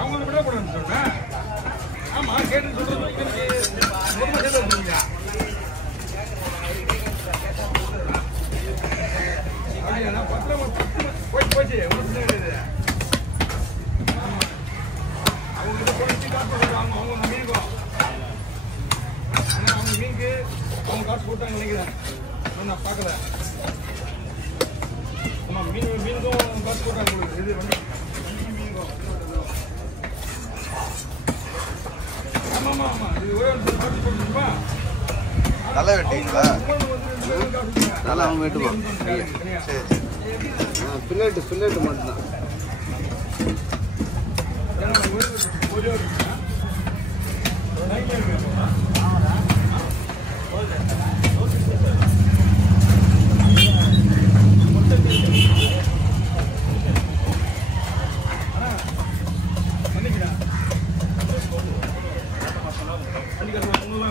அவங்க விட போறேன்னு சொல்றேன். ஆமா கேட்டு சொல்றது மொத்தமா சேர்த்து வச்சுருக்கீங்க. அப்படியா பத்திரமா போச்சு ஒன்றும் கிடையாது. அவங்க போயிட்டு காசு போடுவாங்க. அவங்க மீனுக்கும் ஆனால் அவங்க மீனுக்கு அவங்க காசு போட்டாங்க நினைக்கிறேன். நான் பார்க்கல. ஆமாம் மீனுக்கும் காசு போட்டாங்க உங்களுக்கு. இது வண்டிக்கு மீனுக்கும். ஆமாம் ஆமாம் இது ஒரே காசு போட்டுருப்பா. நல்லா வெட்டிங்களா? நல்லா அவங்க வெட்டுவோம். சரி பிள்ளைட்டு மட்டும்தான்.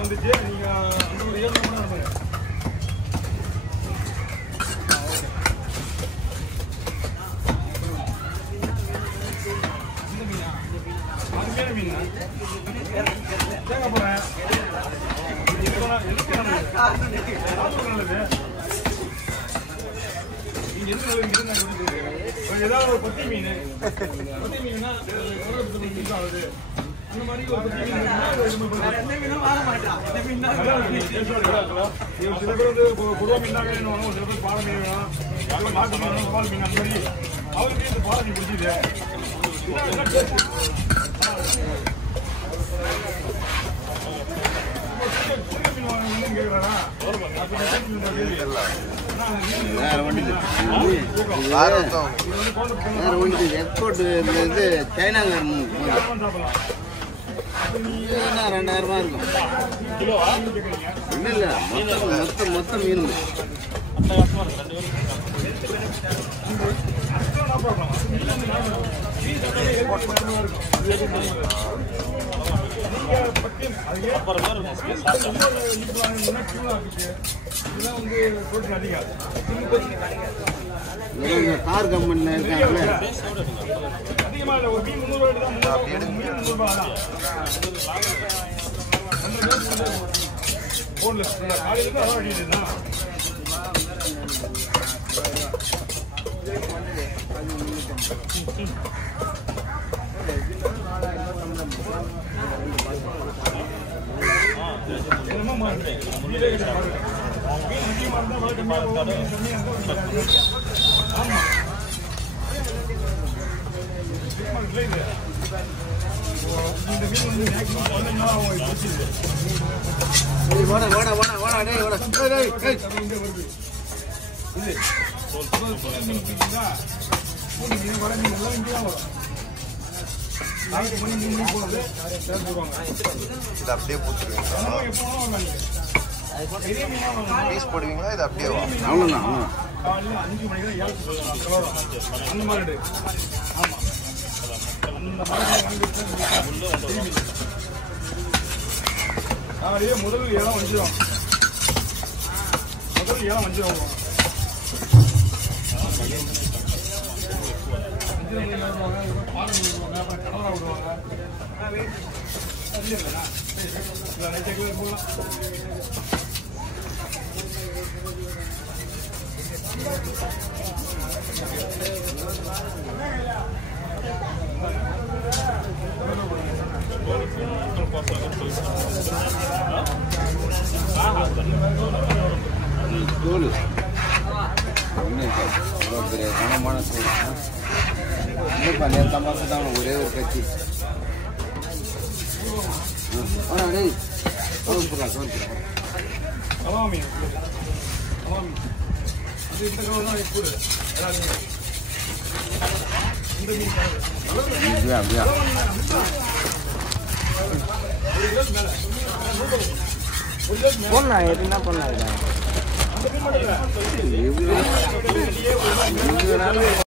வந்துச்சு நீங்க அந்த ஒரு 7 மணி நேரம் தேங்காய் போடுறேன். நீங்க எது ஏதாவது ஒரு பத்தி மீன் மீன்னா ஆகுது. அந்த மாதிரி ஒரு பத்தி மீன் சில பேர் வந்து பொதுவா மீனாக என்ன வேணும், சில பேர் பாறை மீன் வேணும், யாரும் மாட்டு மீன் வேணும், பால் மீன் அந்த மாதிரி அவருக்கு இந்த பாறை மீன் பிடிச்சிது. எக்ஸ்போர்ட் இது சைனாக்காரன் 2000 இருக்கும். இல்லை இல்லை மொத்தம் மீன் கார் கம்பெனியில் இருக்காங்களே அதிகமாக ஒரு மீன் 300 தான். 300 ரூபாய் தான். காலையில அதான் அடிக்குதுண்ணா. என்னமா மீன் அதிகமாக இருந்தால் விலை கம்மியாக ஆமாம் இந்த மீன் வந்து இது அப்படியே போட்டுருவீங்களா? பீஸ் போடுவீங்களா? இது அப்படியே அவ்வளோதான். காலையில் 5 மணிக்கு தான் 7 அந்த மாதிரி. ஆமாம் அந்த மாதிரி காலையே முதல் இடம் வந்துடும். பாடம் விடுவாங்க, அப்புறம் கடலா விடுவாங்க. போகலாம். கனமான நேரத்த மாதம் தான் ஒரே ஒரு கட்சி. பொண்ணா என்ன பொண்ணா